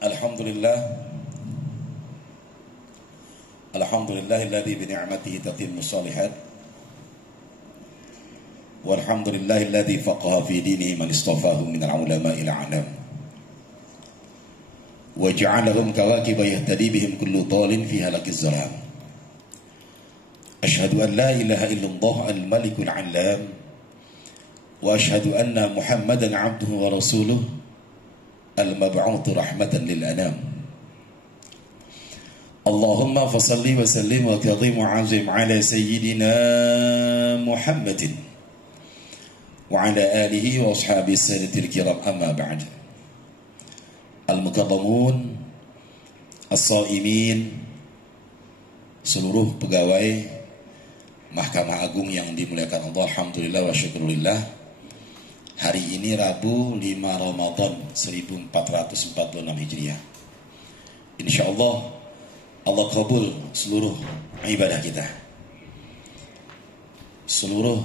Alhamdulillah, alhamdulillahilladzi bi ni'matihi tatimmu shalihat. Walhamdulillahilladzi faqaha fi dinihi man istafahu min al-ulama'il a'lam. Wa ja'alahum kawakiba yahtadi bihim kullu talin fi halakiz zalam. Ashhadu an la ilaha illallah al-malikul 'allam. Wa ashhadu anna Muhammadan 'abduhu wa rasuluhu al-mab'uth rahmatan lil anam. Allahumma fasalli wa sallim wa kadhim wa azim ala sayyidina Muhammadin wa ala alihi wa ashabi sayyidatil kiram, amma ba'd. Al-mukarramun, as-saimin, seluruh pegawai Mahkamah Agung yang dimuliakan Allah, alhamdulillah wa syukurillah. Hari ini Rabu 5 Ramadan 1446 Hijriah. InsyaAllah Allah kabul seluruh ibadah kita, seluruh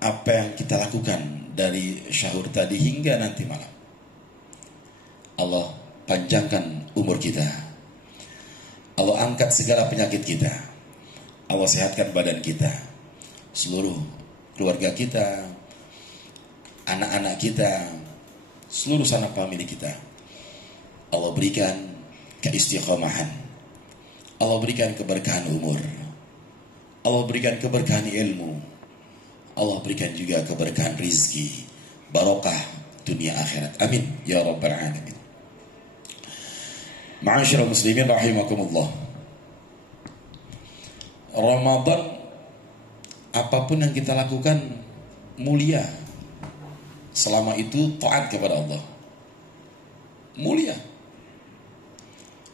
apa yang kita lakukan dari syahur tadi hingga nanti malam. Allah panjangkan umur kita, Allah angkat segala penyakit kita, Allah sehatkan badan kita, seluruh keluarga kita, anak-anak kita, seluruh sanak famili kita. Allah berikan keistiqomahan, Allah berikan keberkahan umur, Allah berikan keberkahan ilmu, Allah berikan juga keberkahan rizki, barokah dunia akhirat. Amin ya rabbal alamin. Ma'asyiral muslimin rahimakumullah. Ramadan, apapun yang kita lakukan mulia selama itu taat kepada Allah. Mulia.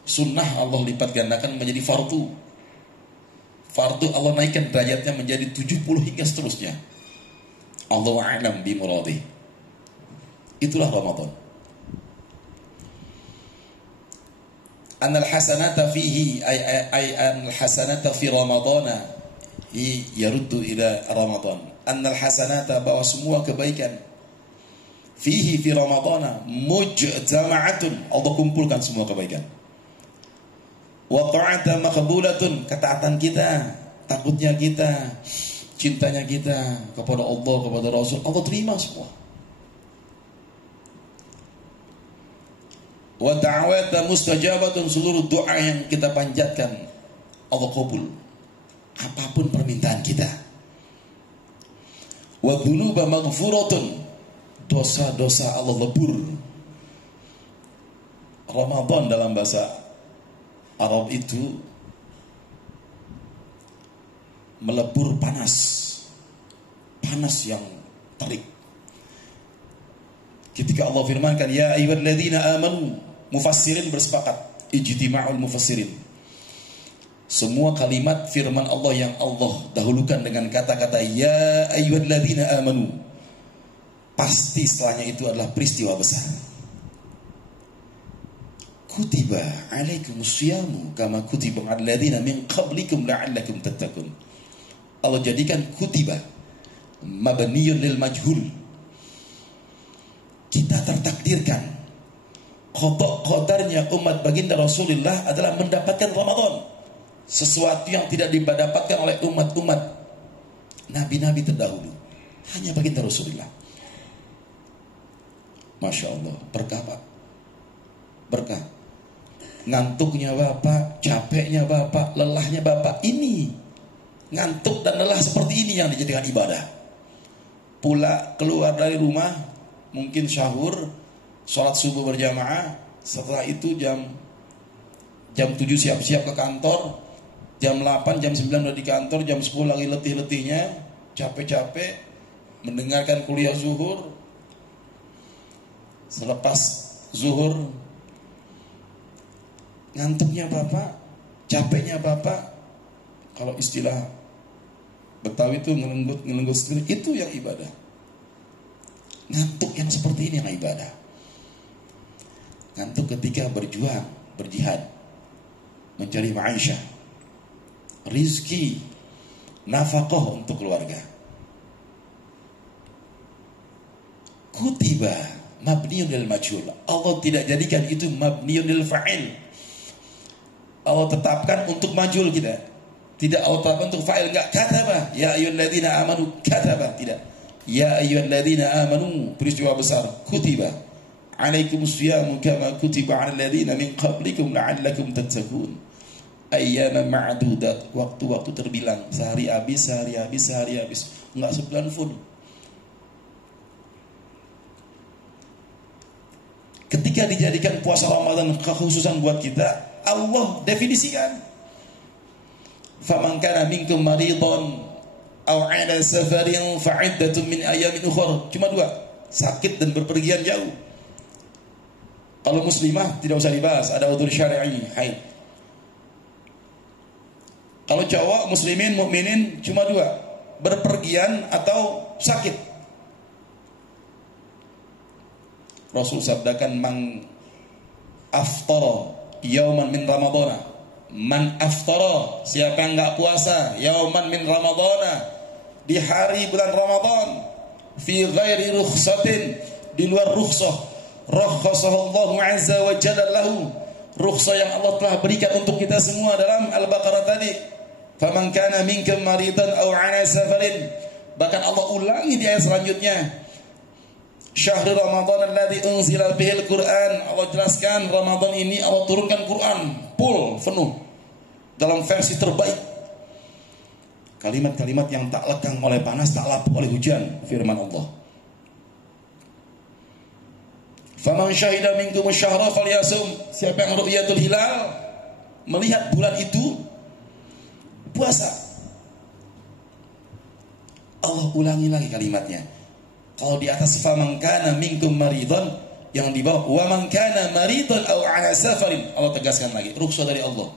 Sunnah Allah lipat gandakan menjadi fardu. Fardu Allah naikkan derajatnya menjadi 70 hingga seterusnya. Allahu a'lam bi muradih. Itulah Ramadan. Annal hasanata fihi ay annal hasanata fi ramadana yaruddu ila Ramadan. Annal hasanata, bahwa semua kebaikan fihi fi ramadana mujtama'atun, Allah kumpulkan semua kebaikan. Wa ta'ata maqbulatun, ketaatan kita, takutnya kita, cintanya kita kepada Allah, kepada Rasul, Allah terima semua. Wa da'awata mustajabatun, seluruh doa yang kita panjatkan Allah kabul, apapun permintaan kita. Wa dhunuba maghfuratun, dosa-dosa Allah lebur. Ramadan dalam bahasa Arab itu melebur panas, panas yang terik. Ketika Allah firmankan ya ayyuhalladzina amanu, mufassirin bersepakat, ijtima'ul mufassirin, semua kalimat firman Allah yang Allah dahulukan dengan kata-kata ya ayyuhalladzina amanu, pasti setelahnya itu adalah peristiwa besar. Kutiba alaikumus syiyamu kama kutiba 'alal ladzina min qablikum la'allakum tattaqun. Allah jadikan kutiba mabniyun lil majhul. Kita tertakdirkan, qada qadarnya umat baginda Rasulullah adalah mendapatkan Ramadan, sesuatu yang tidak didapatkan oleh umat-umat nabi-nabi terdahulu, hanya baginda Rasulullah. Masya Allah, berkah Pak, berkah. Ngantuknya Bapak, capeknya Bapak, lelahnya Bapak, ini ngantuk dan lelah seperti ini yang dijadikan ibadah. Pula keluar dari rumah, mungkin syahur, sholat subuh berjamaah, setelah itu jam 7 siap-siap ke kantor, jam 8, jam 9 udah di kantor, jam 10 lagi letih-letihnya, capek-capek, mendengarkan kuliah zuhur. Selepas zuhur, ngantuknya Bapak, capeknya Bapak, kalau istilah Betawi itu ngelenggut sendiri, itu yang ibadah. Ngantuk yang seperti ini yang ibadah. Ngantuk ketika berjuang, berjihad, mencari ma'isyah, rizki, nafkah untuk keluarga. Kutiba mabniun lil majhul. Allah tidak jadikan itu mabniun lil fa'il. Allah tetapkan untuk majhul kita. Tidak Allah tetapkan untuk fa'il. Enggak, kataba ya ayyuhalladzina amanu, kataba, tidak. Ya ayyuhalladzina amanu, peristiwa besar, kutiba alaikumus siyamu kama kutiba 'alal ladzina min qablikum la'allakum tattaqun. Ayyaman ma'dudat, waktu-waktu terbilang, sehari habis, enggak sebulan full. Ketika dijadikan puasa Ramadan kekhususan buat kita, Allah definisikan, faman kana minkum maridun aw 'ala safarin fa'iddatun min ayamin ukhra. Cuma dua, sakit dan berpergian jauh. Kalau muslimah tidak usah dibahas, ada udzur syar'i, haid. Kalau cowok muslimin mukminin cuma dua, berpergian atau sakit. Rasul sabdakan, man aftara yauman min ramadhana, man aftara, siapa yang enggak puasa yauman min ramadhana, di hari bulan Ramadan, fi ghairi rukhsatin, di luar rukhsah, rakhasallahu azza wa jalla lahu, rukhsah yang Allah telah berikan untuk kita semua dalam Al-Baqarah tadi. Faman kana minkum maridan aw 'ala safarin. Bahkan Allah ulangi di ayat selanjutnya, syahrul Ramadan alladzi unzila bihil Qur'an. Allah jelaskan Ramadan ini Allah turunkan Quran full, penuh, dalam versi terbaik. Kalimat-kalimat yang tak lekang oleh panas, tak lapuk oleh hujan, firman Allah. Faman syahida minkum asyhara falyasum. Siapa yang ru'yatul hilal, melihat bulan itu, puasa. Allah ulangi lagi kalimatnya. Kalau di atas faman kana minkum maridun, yang di bawah wa man kana maridun aw 'ala safarin, Allah tegaskan lagi, rukhsah dari Allah.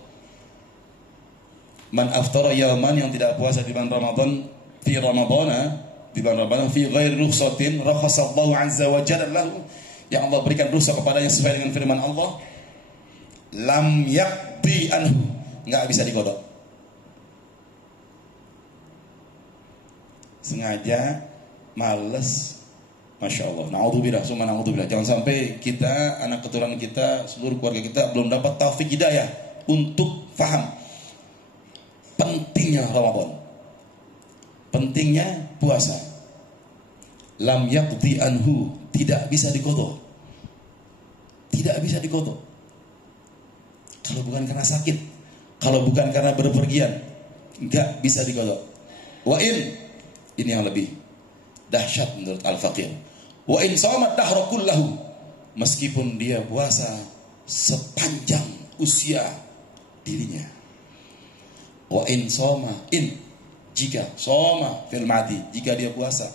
Man aftara yauman, yang tidak puasa di bulan Ramadan, fi ramadana, di bulan Ramadan, fi ghairi rukhsatin rakhasallahu 'azza wa jalla lahu, yang Allah berikan rukhsah kepadanya sesuai dengan firman Allah, lam yaqdi anhu, enggak bisa digodok. Sengaja males, masya Allah, naudzubillah, summa naudzubillah. Jangan sampai kita, anak keturunan kita, seluruh keluarga kita belum dapat taufik hidayah untuk faham pentingnya Ramadan, pentingnya puasa. Lam yaqdi anhu, tidak bisa dikodok, tidak bisa dikodok. Kalau bukan karena sakit, kalau bukan karena berpergian, enggak bisa dikodok. Wa ini yang lebih dahsyat menurut Al-Faqih. Wa in shamat dahra kullahu, meskipun dia puasa sepanjang usia dirinya. Wa in shoma, jika shoma fil madi, jika dia puasa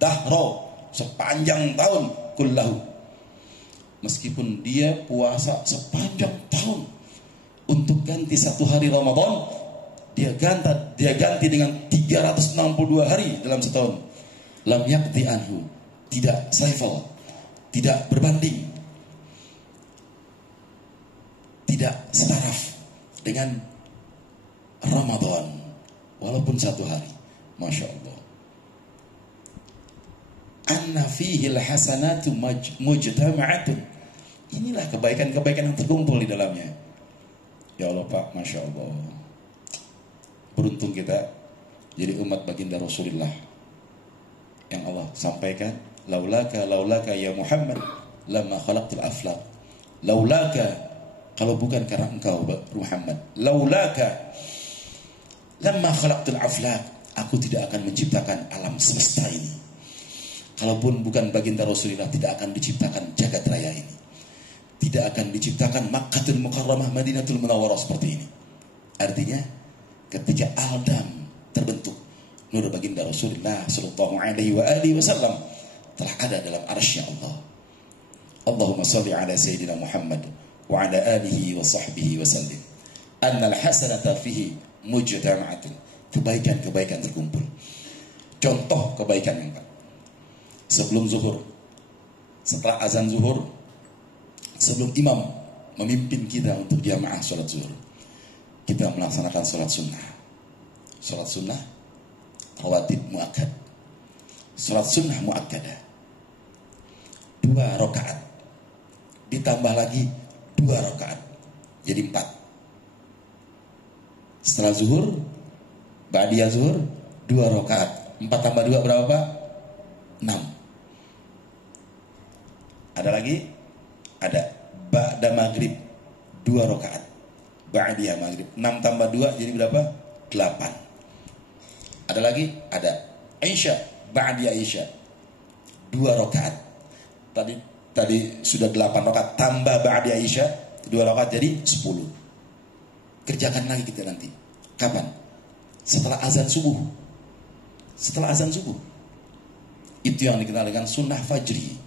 dahra, sepanjang tahun, kullahu, meskipun dia puasa sepanjang tahun, untuk ganti satu hari Ramadan, dia ganti dengan 362 hari dalam setahun. Lam yaqdi anhu, tidak selevel, tidak berbanding, tidak setaraf dengan Ramadan, walaupun satu hari. Masya Allah. Anna fihil hasanatu mujtama'atun. Inilah kebaikan-kebaikan yang terkumpul di dalamnya. Ya Allah Pak, Masya Allah. Beruntung kita jadi umat baginda Rasulullah yang Allah sampaikan, laulaka ya Muhammad lamma khalaqtul aflaq. Laulaka, kalau bukan karena engkau Muhammad, laulaka lamma khalaqtul aflaq, aku tidak akan menciptakan alam semesta ini. Kalaupun bukan baginda Rasulullah, tidak akan diciptakan jagat raya ini, tidak akan diciptakan Makkahul Mukarramah, Madinatul Munawwarah seperti ini. Artinya ketika Adam terbentuk, nur baginda Rasulullah sallallahu alaihi wasallam telah ada dalam arsy Allah. Allahumma salli ala sayyidina Muhammad wa ala alihi wa sahbihi wa sallim. Annal hasanata fihi mujtama'atun. Kebaikan-kebaikan terkumpul. Contoh kebaikan yang Pak. Sebelum zuhur, setelah azan zuhur, sebelum imam memimpin kita untuk jamaah sholat zuhur, kita melaksanakan sholat sunnah. Sholat sunnah rawatib muakkad, sholat sunnah muakkadah. 2 rakaat. Ditambah lagi 2 rakaat. Jadi 4. Setelah zuhur, ba'diyah zuhur, 2 rakaat. 4 tambah 2 berapa Pak? 6. Ada lagi? Ada. Ba'da maghrib, 2 rakaat. Ba'diyah maghrib. 6 tambah 2 jadi berapa? 8. Ada lagi? Ada. Isya, ba'diyah isya, 2 rakaat. Tadi sudah 8 rakaat tambah ba'diyah isya 2 rakaat jadi 10. Kerjakan lagi kita nanti. Kapan? Setelah azan subuh. Setelah azan subuh. Itu yang dikenal dengan sunnah fajri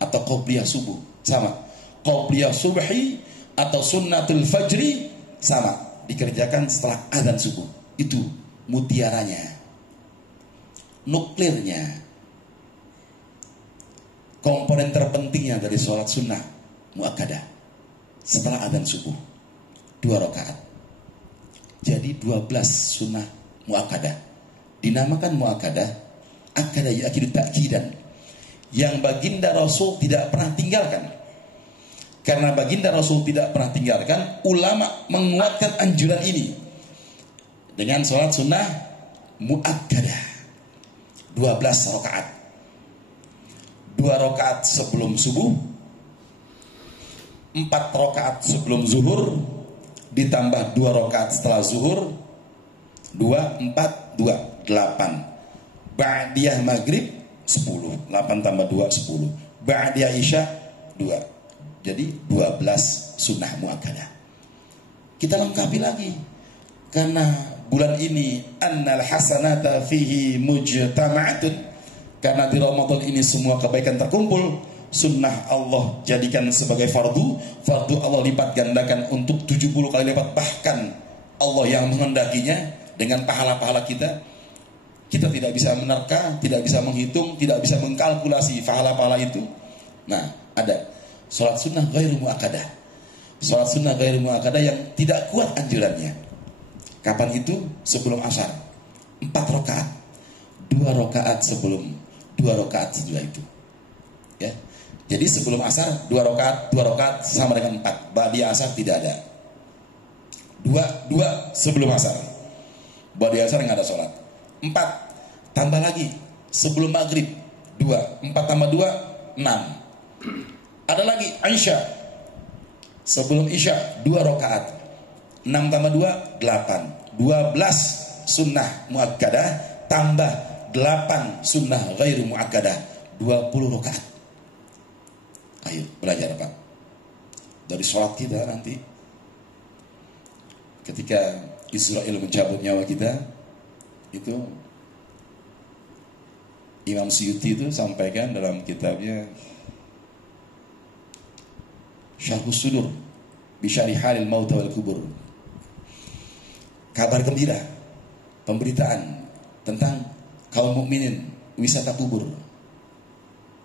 atau qobliyah subuh. Sama. Qobliyah subhi atau sunnatul fajri sama. Dikerjakan setelah azan subuh. Itu mutiaranya, nuklirnya, komponen terpentingnya dari sholat sunnah muakkadah. Setelah azan subuh 2 rakaat. Jadi 12 sunnah muakkadah. Dinamakan muakkadah, akada ya'kidu ta'kidan, yang baginda Rasul tidak pernah tinggalkan. Karena baginda Rasul tidak pernah tinggalkan, ulama menguatkan anjuran ini dengan sholat sunnah muakkadah 12 rakaat. 2 rakaat sebelum subuh, 4 rakaat sebelum zuhur, ditambah 2 rakaat setelah zuhur, 2, 4, 2, 8. Ba'diyah maghrib 10, 8 tambah 2, 10. Ba'diyah isya 2. Jadi 12 sunnah muakkadah. Kita lengkapi lagi. Karena bulan ini annal hasanata fihi mujtama'atun. Karena di Ramadan ini semua kebaikan terkumpul. Sunnah Allah jadikan sebagai fardu. Fardu Allah lipat gandakan untuk 70 kali lipat. Bahkan Allah yang menghendakinya dengan pahala-pahala kita. Kita tidak bisa menerka, tidak bisa menghitung, tidak bisa mengkalkulasi pahala-pahala itu. Nah, ada sholat sunnah ghairu muakkadah. Sholat sunnah ghairu muakkadah yang tidak kuat anjurannya. Kapan itu? Sebelum asar 4 rakaat, 2 rakaat sebelum, 2 rakaat setelah itu. Ya. Jadi sebelum asar 2 rakaat sama dengan 4. Ba'diyah asar tidak ada. 2 sebelum asar. Ba'diyah asar nggak ada sholat. 4 tambah lagi sebelum maghrib 2. 4 tambah 2 6. Ada lagi Isya. Sebelum Isya 2 rakaat. 6 tambah 2 8. 12 sunnah muakkadah tambah 8 sunnah ghairu muakkadah, 20 rakaat. Ayo belajar Pak. Dari sholat kita nanti ketika Israel mencabut nyawa kita, itu Imam Suyuti itu sampaikan dalam kitabnya Syarhus Sudur bi Syarih Halil Maut wal Kubur. Kabar gembira, pemberitaan tentang kaum mukminin wisata kubur.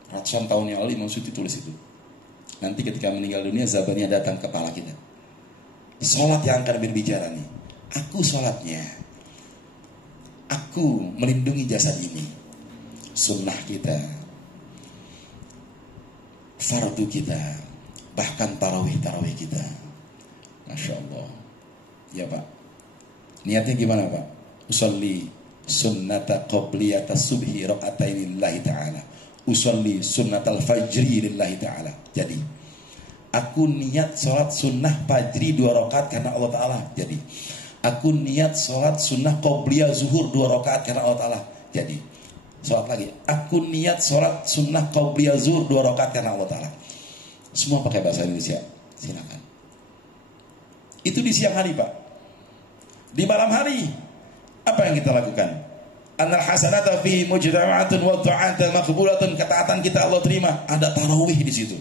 Ratusan tahun yang lalu Imam Suyuti tulis itu. Nanti ketika meninggal dunia zabannya datang kepala kita. Salat yang akan berbicara nih. Aku salatnya. Aku melindungi jasad ini. Sunnah kita, fardu kita, bahkan tarawih kita. Masya Allah. Ya Pak. Niatnya gimana Pak? Usolli sunnata qobliyata subhi raqataini lillahi ta'ala. Usolli sunnatal fajri lillahi ta'ala. Jadi aku niat sholat sunnah fajri 2 rakaat karena Allah Ta'ala. Jadi aku niat sholat sunnah qobliyah zuhur 2 rakaat karena Allah Ta'ala. Jadi sholat lagi. Aku niat sholat sunnah qobliyah zuhur 2 rakaat karena Allah Ta'ala. Semua pakai bahasa Indonesia. Silakan. Itu di siang hari Pak. Di malam hari apa yang kita lakukan? Annal hasanata fi mujtama'atun wa ta'ata maqbulatun. Ketaatan kita Allah terima. Ada tarawih di situ.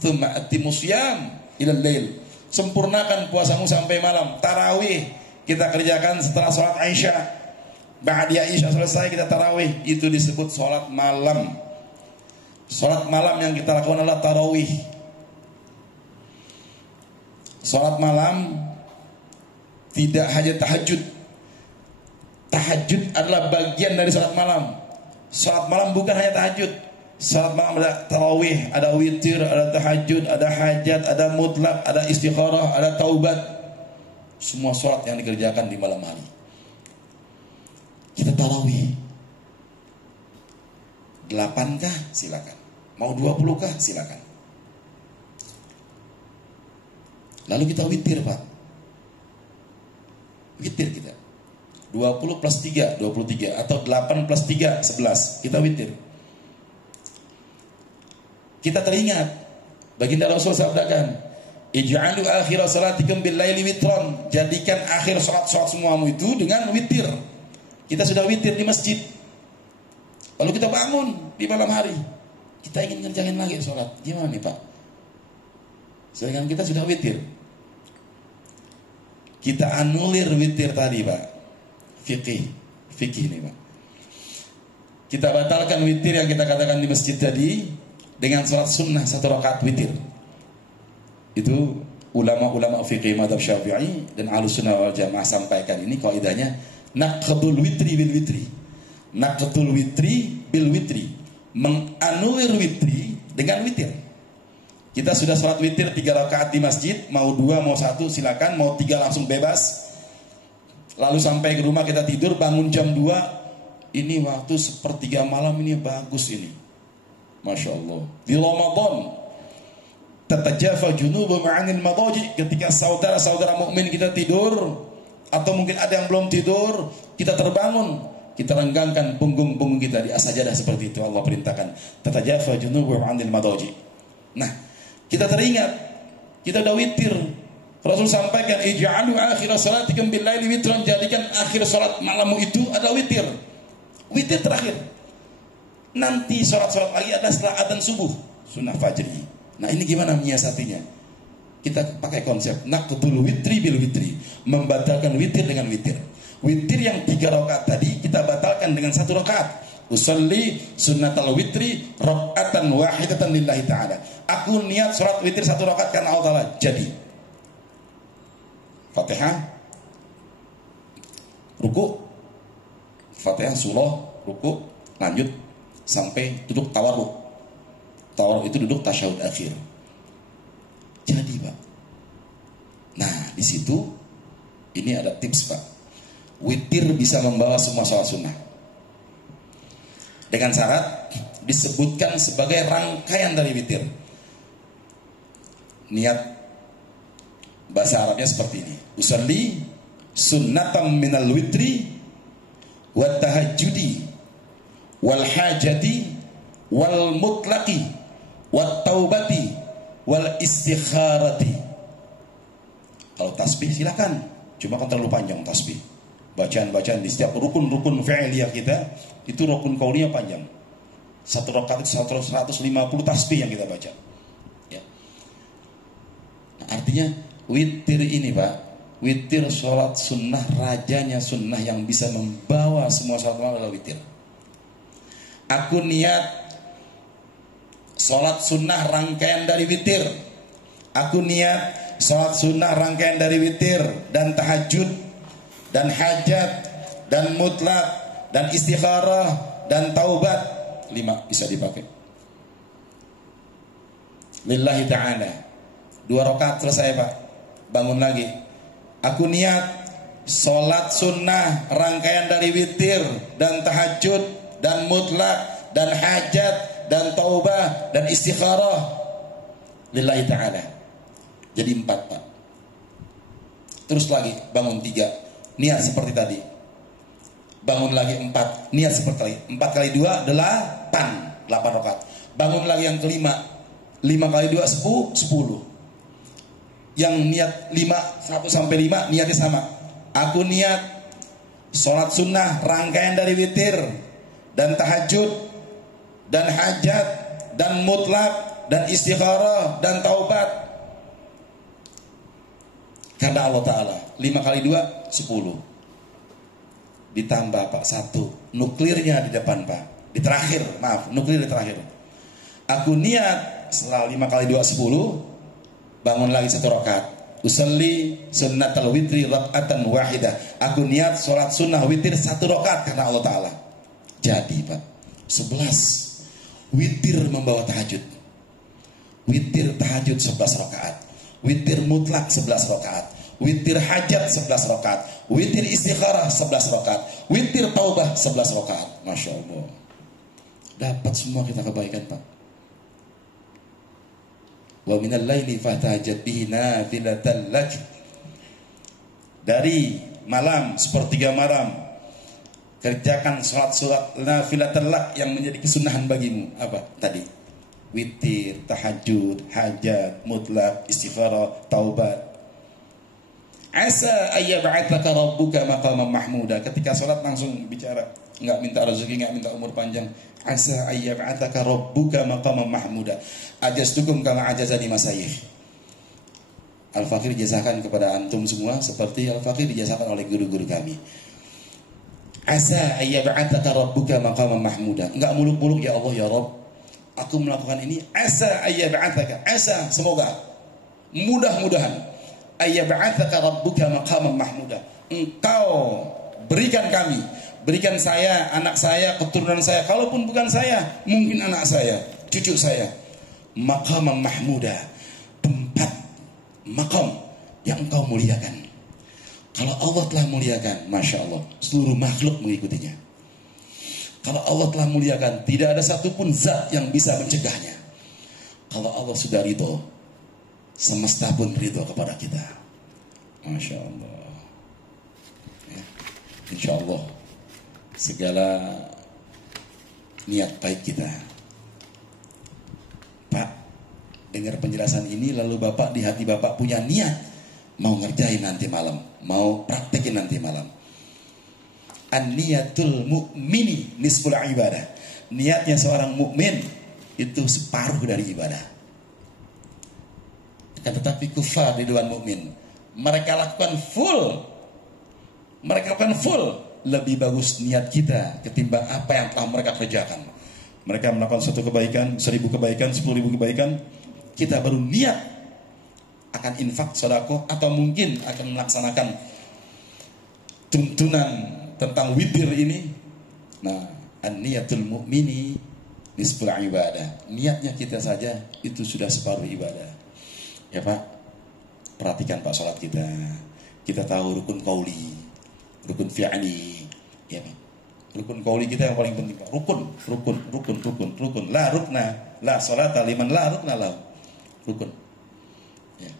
Tsumma atimus syiyam ilal lail. Sempurnakan puasamu sampai malam. Tarawih kita kerjakan setelah sholat Isya. Ba'diyah Isya selesai kita tarawih. Itu disebut sholat malam. Sholat malam yang kita lakukan adalah tarawih. Sholat malam tidak hanya tahajud. Tahajud adalah bagian dari sholat malam. Sholat malam bukan hanya tahajud. Salat malam ada tarawih, ada witir, ada tahajud, ada hajat, ada mutlak, ada istikharah, ada taubat. Semua salat yang dikerjakan di malam hari. Kita tarawih 8 kah? Silakan. Mau 20 kah? Silakan. Lalu kita witir, Pak. Witir kita 20 plus 3, 23. Atau 8 plus 3, 11. Kita witir. Kita teringat baginda Rasul sabdakan, ij'alu akhir salatikum bil laili witran. Jadikan akhir salat-salat semuamu itu dengan witir. Kita sudah witir di masjid, lalu kita bangun di malam hari, kita ingin ngerjain lagi salat. Gimana nih, Pak? Sedangkan kita sudah witir. Kita anulir witir tadi, Pak. Fikih nih, Pak. Kita batalkan witir yang kita katakan di masjid tadi dengan sholat sunnah 1 rakaat witir. Itu ulama-ulama fikih mazhab Syafi'i dan Ahlussunnah wal Jamaah sampaikan ini kaidahnya naqdul witri bil witri. Naqdul witri bil witri, menganulir witri dengan witir. Kita sudah sholat witir 3 rakaat di masjid, mau 2 mau 1 silakan, mau 3 langsung bebas. Lalu sampai ke rumah kita tidur, bangun jam 2, ini waktu 1/3 malam, ini bagus ini. Masya Allah. Di Ramadan tatajafa junubuhum 'anil madaji, ketika saudara-saudara mukmin kita tidur atau mungkin ada yang belum tidur, kita terbangun, kita renggangkan punggung-punggung kita di atas sajadah seperti itu. Allah perintahkan tatajafa junubuhum 'anil madaji. Nah, kita teringat, kita udah witir. Rasul sampaikan ij'alu akhir salatikum bil laili witran, jadikan akhir salat malammu itu adalah witir. Witir terakhir. Nanti sholat-sholat lagi ada setelah adzan subuh, sunnah fajri. Nah, ini gimana menyiasatinya? Kita pakai konsep naqdul witri bil witri, membatalkan witir dengan witir. Witir yang 3 rakaat tadi kita batalkan dengan 1 rakaat. Usolli sunnatal witri rakaatan wahidatan lillahi ta'ala. Aku niat sholat witir 1 rakaat karena Allah Ta'ala. Jadi Fatihah, ruku, Fatihah, surah, ruku, lanjut sampai duduk tawarruk. Tawarruk itu duduk tasyahud akhir. Jadi, Pak. Nah, di situ ini ada tips, Pak. Witir bisa membawa semua sholat sunnah. Dengan syarat disebutkan sebagai rangkaian dari witir. Niat bahasa Arabnya seperti ini. Usolli sunnatam minal witri wa tahajjudi wal hajati wal mutlaqi wat taubati wal istikharati. Kalau tasbih silakan, cuma kan terlalu panjang tasbih. Bacaan-bacaan di setiap rukun-rukun fi'liyah kita itu rukun qauliyah panjang. 1 rakaat itu 150 tasbih yang kita baca. Ya. Nah, artinya witir ini, Pak, witir sholat sunnah, rajanya sunnah yang bisa membawa semua sholat malam adalah witir. Aku niat sholat sunnah rangkaian dari witir. Aku niat sholat sunnah rangkaian dari witir dan tahajud dan hajat dan mutlak dan istikharah dan taubat. 5 bisa dipakai. Lillahi ta'ala. 2 rakaat selesai, Pak. Bangun lagi. Aku niat sholat sunnah rangkaian dari witir dan tahajud dan mutlak dan hajat dan taubah dan istikharah lillahi ta'ala. Jadi 4, Pak. Terus lagi bangun 3, niat seperti tadi. Bangun lagi 4, niat seperti tadi. 4 kali 2 8 rakaat. Bangun lagi yang kelima, 5 kali 2 10. Yang niat 1 sampai 5 niatnya sama. Aku niat sholat sunnah rangkaian dari witir dan tahajud dan hajat dan mutlak dan istikharah dan taubat karena Allah Ta'ala. 5 kali 2 10. Ditambah, Pak, 1 nuklirnya di depan, Pak, di terakhir, maaf, nuklir di terakhir. Aku niat setelah 5 kali 2 10, bangun lagi 1 rakaat. Usolli sunnatal witri raka'atan wahidah. Aku niat sholat sunnah witir 1 rakaat karena Allah Ta'ala. Jadi, Pak, 11. Witir membawa tahajud. Witir tahajud 11 rakaat. Witir mutlak 11 rakaat. Witir hajat 11 rakaat. Witir istikharah 11 rakaat. Witir taubah 11 rakaat. Masya Allah. Dapat semua kita kebaikan, Pak. Wa minal laili fatahajat bihi nafilatan lak. Dari malam, sepertiga malam, kerjakan sholat nafilatan lak yang menjadi kesunahan bagimu. Apa tadi? Witir, tahajud, hajat, mutlak, istikharah, taubat. Asa ayyab'atsaka rabbuka maqaman mahmuda. Ketika sholat langsung bicara, enggak minta rezeki, enggak minta umur panjang. Asa ayyab'atsaka rabbuka maqaman mahmuda. Ajastukum kama ajazani masayikh. Al-Fakir dijazahkan kepada antum semua seperti Al-Fakir dijazahkan oleh guru-guru kami. Asa ayyab'atsaka rabbuka maqaman mahmuda. Enggak muluk-muluk, ya Allah ya Rabb, aku melakukan ini. Asa ayyab'atsaka, asa, semoga, mudah-mudahan, ayyab'atsaka rabbuka maqaman mahmuda, engkau berikan kami, berikan saya, anak saya, keturunan saya, kalaupun bukan saya, mungkin anak saya, cucu saya, maqaman mahmuda, tempat maqam yang engkau muliakan. Kalau Allah telah muliakan, Masya Allah, seluruh makhluk mengikutinya. Kalau Allah telah muliakan, tidak ada satupun zat yang bisa mencegahnya. Kalau Allah sudah ridho, semesta pun ridho kepada kita. Masya Allah. Ya. Insya Allah segala niat baik kita. Pak, dengar penjelasan ini, lalu Bapak, di hati Bapak punya niat mau ngerjain nanti malam, mau praktekin nanti malam. An-niyatul mu'mini nisful ibadah. Niatnya seorang mukmin itu separuh dari ibadah. Tetapi kufar di dewan mukmin, mereka lakukan full. Mereka lakukan full. Lebih bagus niat kita ketimbang apa yang telah mereka kerjakan. Mereka melakukan suatu kebaikan, 1000 kebaikan, 10.000 kebaikan. Kita baru niat akan infak, sedekah, atau mungkin akan melaksanakan tuntunan tentang witir ini. Nah, an-niyatul mu'mini nisful ibadah. Niatnya kita saja itu sudah separuh ibadah. Ya Pak, perhatikan Pak sholat kita. Kita tahu rukun qauli, rukun fi'li, ya Pak. Rukun qauli kita yang paling penting Pak. Rukun. La rukna, la sholata liman la rukna lahu. Rukun. Ya.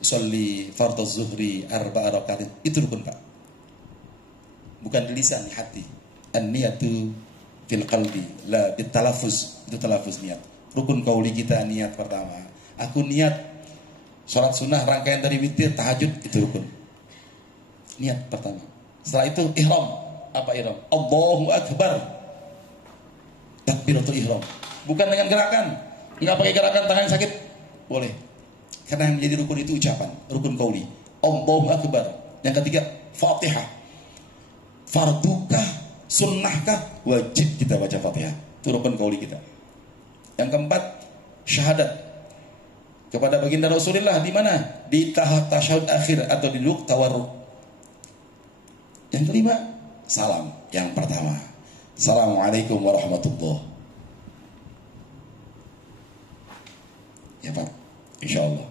Sholli fardhu zuhri 4 rakaat. Itu rukun Pak. Bukan di lisan, di hati. An-niyatu fil qalbi, la bit talaffuz. Itu talaffuz niat. Rukun qauli kita niat pertama. Aku niat sholat sunnah rangkaian dari witir, tahajud, itu rukun. Niat pertama. Setelah itu ihram. Apa ihram? Allahu Akbar. Takbiratul ihram. Bukan dengan gerakan. Enggak pakai gerakan tangan sakit. Boleh. Karena yang menjadi rukun itu ucapan. Rukun qauli. Allahu Akbar. Yang ketiga, Fatihah. Fardukah, sunnahkah, wajib kita baca Fatihah. Itu rukun qauli kita. Yang keempat, syahadat kepada baginda Rasulullah di mana? Di tahap tasyahud akhir atau di duduk tawarruk. Yang kelima, salam. Yang pertama, Assalamualaikum warahmatullahi. Ya Pak, insya Allah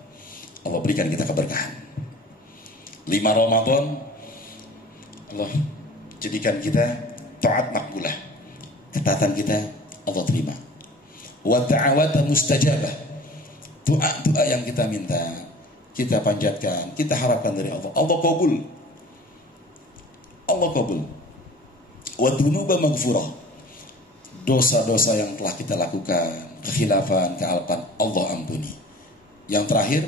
Allah berikan kita keberkahan. 5 Ramadan Allah jadikan kita taat makbulah. Ketaatan kita Allah terima. Wa da'awatan mustajabah. Doa-doa yang kita minta, kita panjatkan, kita harapkan dari Allah. Allah kabul. Allah kabul. Wa dunuba maghfurah. Dosa-dosa yang telah kita lakukan, kekhilafan, kealpan, Allah ampuni. Yang terakhir,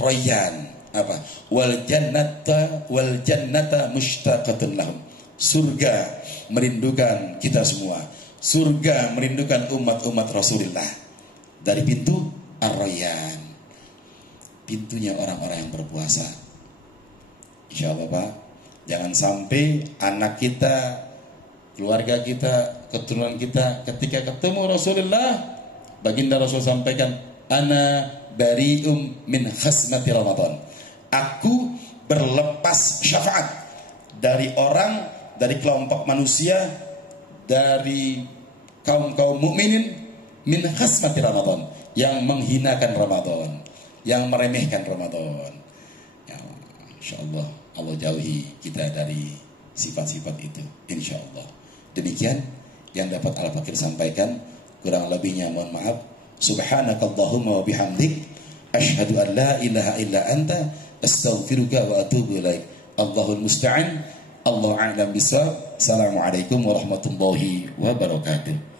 rayyan. Apa? Wal jannata mushtaqatun lahum. Surga merindukan kita semua. Surga merindukan umat-umat Rasulullah. Dari pintu Ar-Rayyan, pintunya orang-orang yang berpuasa. Insya Allah Pak, jangan sampai anak kita, keluarga kita, keturunan kita ketika ketemu Rasulullah, baginda Rasul sampaikan, ana bari'um min khasmati Ramadan. Aku berlepas syafaat dari orang, dari kelompok manusia, dari kaum mukminin min khasmati Ramadan, yang menghinakan Ramadan, yang meremehkan Ramadan. Ya, insyaallah Allah jauhi kita dari sifat-sifat itu, insyaallah. Demikian yang dapat Al-Fakir sampaikan, kurang lebihnya mohon maaf. Subhanakallahumma wa bihamdik, asyhadu an la ilaha illa anta, astaghfiruka wa atubu ilaik. Allahul musta'an, Allah a'lam bisawab. Assalamualaikum warahmatullahi wabarakatuh.